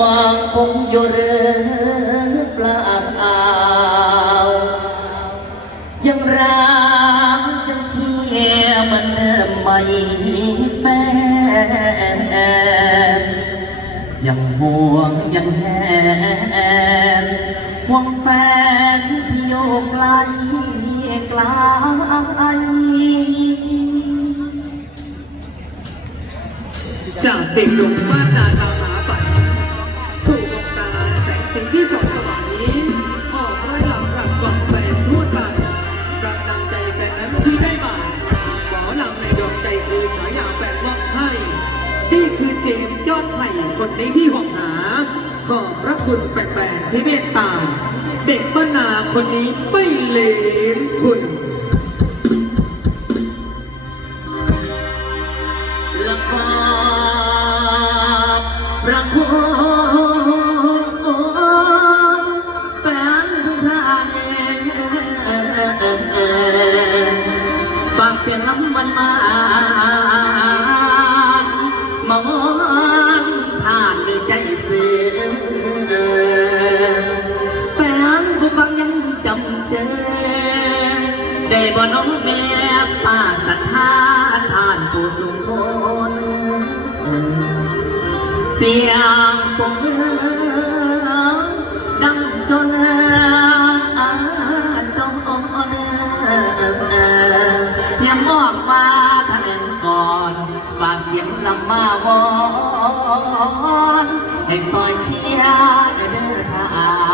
วางผมอยู่หรือเปล่า ยังรักยังเชียร์มันเดิมไม่แฟนยังห่วงยังแหนห่วงแฟนที่อยู่ไกลไกลจากเด็กหนุ่มบ้าตาทาง ในที่ของหา ขอบพระคุณแปลกๆที่เมตตา เด็กบ้านาคนนี้ไม่เลนคุณ ละครรักพฝากเสียงล้ำวันมา ได้บ่น้องแม่ป้าสัทธาทานผู้สูงคนเสียงปกมือดังจนจงองอนยังมอกมาท่านก่อนฝากเสียงลำมาวอนให้ซอยเชียร์เด้อท่า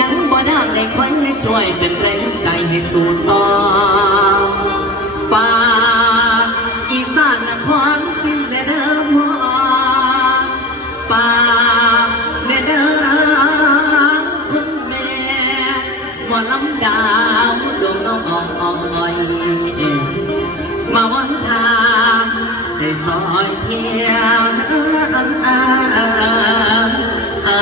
ยังบ่ได้ในคนให้ช่วยเป็นแรงใจให้สู่ต่อฟ้าอีสานนครสิ้นเดิมหัวฟ้าเดิมคุณแม่หมอลำดาวดวงน้องอ่องอ่อยมาวันทางได้ซอยเชียวอ่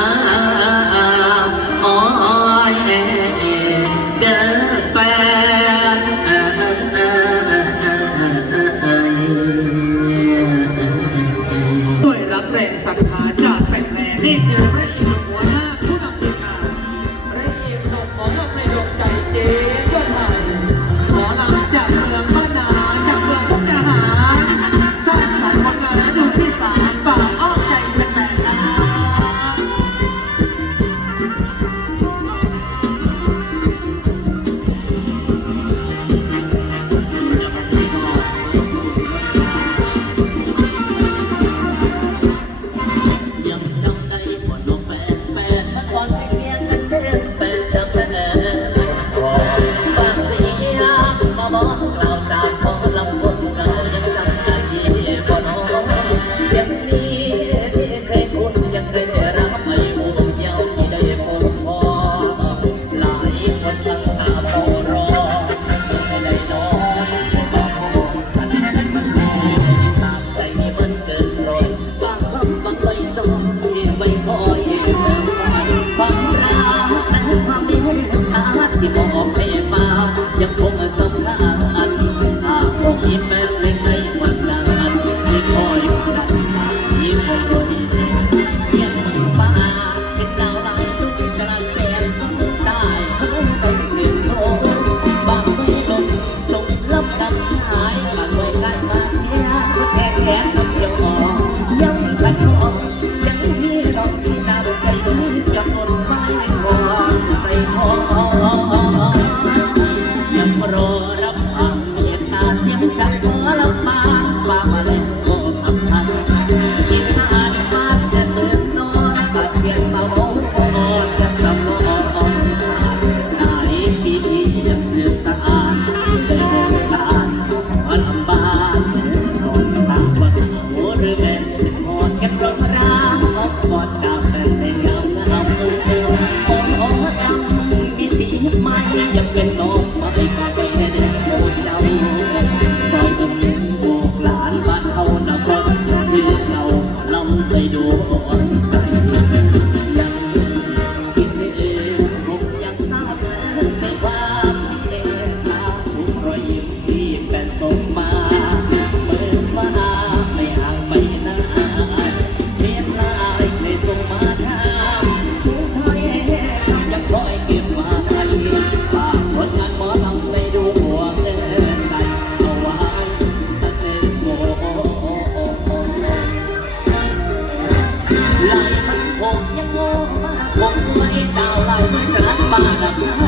ไลมันคงยังโง่มากคไม่ดาวเราไม่จะรักบ้าดับ